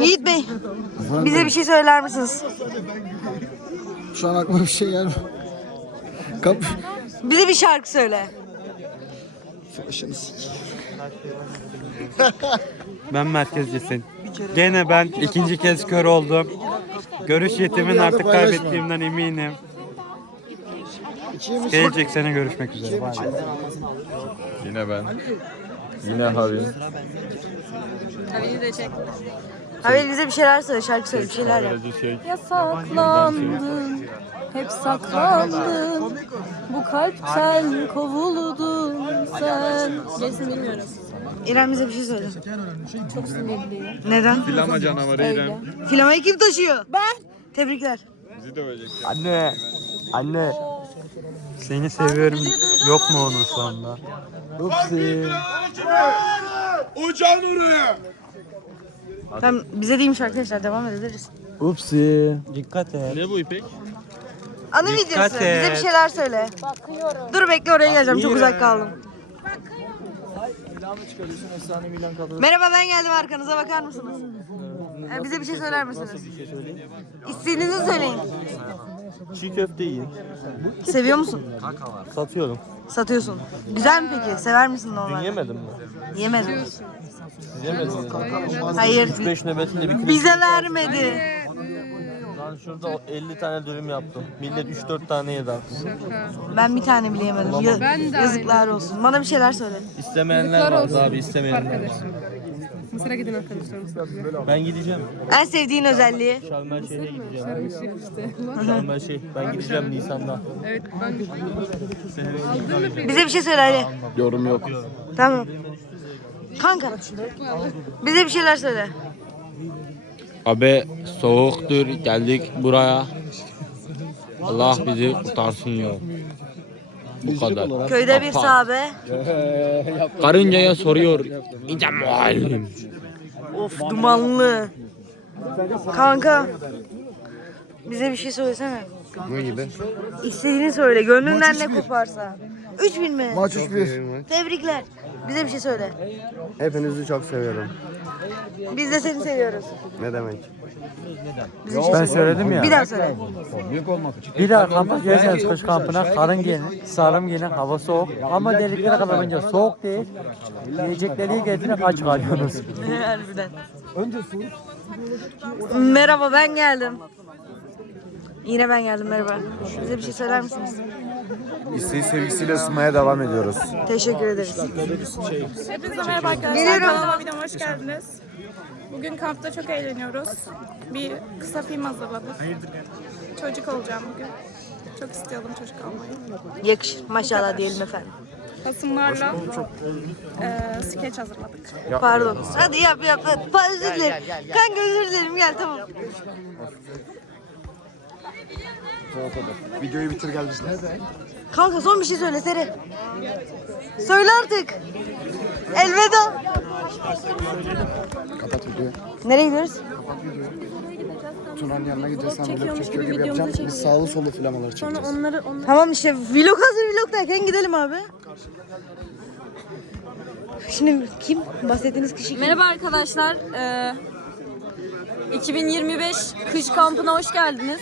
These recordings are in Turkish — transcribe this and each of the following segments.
Yiğit Bey, bize bir şey söyler misiniz? Şu an aklıma bir şey gelmiyor. Kap. Bize bir şarkı söyle. Sikeyim. Ben merkezcisin. Gene ben ikinci kez kör oldum. Görüş yetimin artık kaybettiğimden eminim. Gelecek sene görüşmek üzere. Bay bay. Yine ben. Yine Havin. Habil bize bir şeyler söyle, şarkı söyle, bir şeyler yap. Şey. Yasaklandın, hep saklandın. Bu kalpten kovuldun sen. Gerisini bilmiyorum. İrem bize bir şey söyle. Çok sinirliyim. Neden? Flama canavarı İrem. Filamayı kim taşıyor? Ben. Tebrikler. Bizi dövecek. Anne, anne. Seni seviyorum. Yok mu onun sonunda? Upsi. Tamam bize değilmiş arkadaşlar, devam ederiz. Upsi. Dikkat et. Ne bu İpek? Anı Dikkat videosu, bize bir et. şeyler söyle. Dur bekle oraya geleceğim, çok uzak kaldım. Merhaba ben geldim arkanıza bakar mısınız? Ee, bize bir şey söyler misiniz? İstediğinizi söyleyin. Çiğ köfte yiyin. Seviyor musun? Satıyorum. Satıyorsun. Güzel mi peki? Sever misin normalde? Yemedim mi? Yemedim. Siz yemediniz mi? Hayır. 5 nöbetinde bir kilo. Bize vermedi. Lan şurada 50 tane dürüm yaptım. Millet 3-4 tane yedi artık. Ben bir tane bile yemedim. Ya- yazıklar olsun. Bana bir şeyler söyle. İstemeyenler var abi istemeyenler var. Mısır'a gidin arkadaşlarım. Ben gideceğim. En sevdiğin özelliği. Şarm El Şeyh'e gideceğim. Şey işte. Şarm El Şeyh. Ben gideceğim Nisan'da. Evet ben peki? Bize bir şey söyle Ali. Yorum yok. Tamam. Kanka. Bize bir şeyler söyle. Abi soğuktur geldik buraya. Allah bizi kurtarsın ya. Bu kadar. Köyde bir sahabe. Karıncaya soruyor. İnce muallim. Of dumanlı. Kanka. Bize bir şey söylesene. Ne gibi? İstediğini söyle. Gönlünden ne koparsa. 3000 mi? Maç 3-1. Tebrikler. Bize bir şey söyle. Hepinizi çok seviyorum. Biz de seni seviyoruz. Ne demek? Şey Ben söyle. söyledim ya. Bir daha söyle. Bir daha kampa gelirseniz kış kampına karın giyinin, sarım giyinin, hava soğuk. Ama deliklere kadar önce soğuk değil. Yiyecekleri getirip aç kalıyorsunuz. Harbiden. Merhaba ben geldim. Yine ben geldim merhaba. Bize bir şey söyler misiniz? İsteği sevgisiyle ısınmaya devam ediyoruz. Teşekkür ederiz. Hepinize merhaba arkadaşlar. Geliyorum. Kanalıma videoma hoş geldiniz. Bugün kampta çok eğleniyoruz. Bir kısa film hazırladık. Çocuk olacağım bugün. Çok istiyordum çocuk olmayı. Yakışır maşallah diyelim efendim. Hasımlarla eee skeç hazırladık. Pardon. Hadi yap yap. Pa- özür dilerim. Kanka özür dilerim gel tamam. Videoyu bitir gel bizle. Kanka son bir şey söyle Seri. Söyle artık. Elveda. Kapat videoyu. Nereye gidiyoruz? Tuna'nın yanına gideceğiz. Sen vlog çekiyor gibi yapacağım. Biz sağlı sollu flamaları çekeceğiz. Onları, onları Tamam işte vlog hazır vlog derken gidelim abi. Şimdi kim? Bahsettiğiniz kişi kim? Merhaba arkadaşlar. Ee, 2025 kış kampına hoş geldiniz.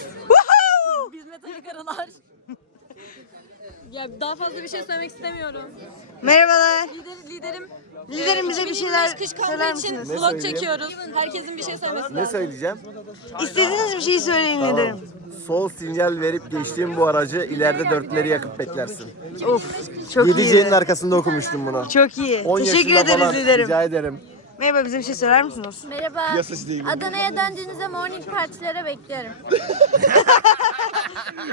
Ya daha fazla bir şey söylemek istemiyorum. Merhabalar. Lider, liderim. Liderim bize bir 2025 şeyler kış kampı söyler için misiniz? vlog çekiyoruz. Herkesin bir şey söylemesi lazım. söyleyeceğim? İstediğiniz bir şeyi söyleyin liderim. Sol sinyal verip geçtiğim bu aracı ileride dörtleri yakıp beklersin. Of çok iyi. Yediciğinin arkasında okumuştum bunu. Çok iyi. 10 Teşekkür yaşında ederiz falan. liderim. Rica ederim. Merhaba bize bir şey söyler misiniz? Merhaba. Adana'ya döndüğünüzde morning partilere bekliyorum.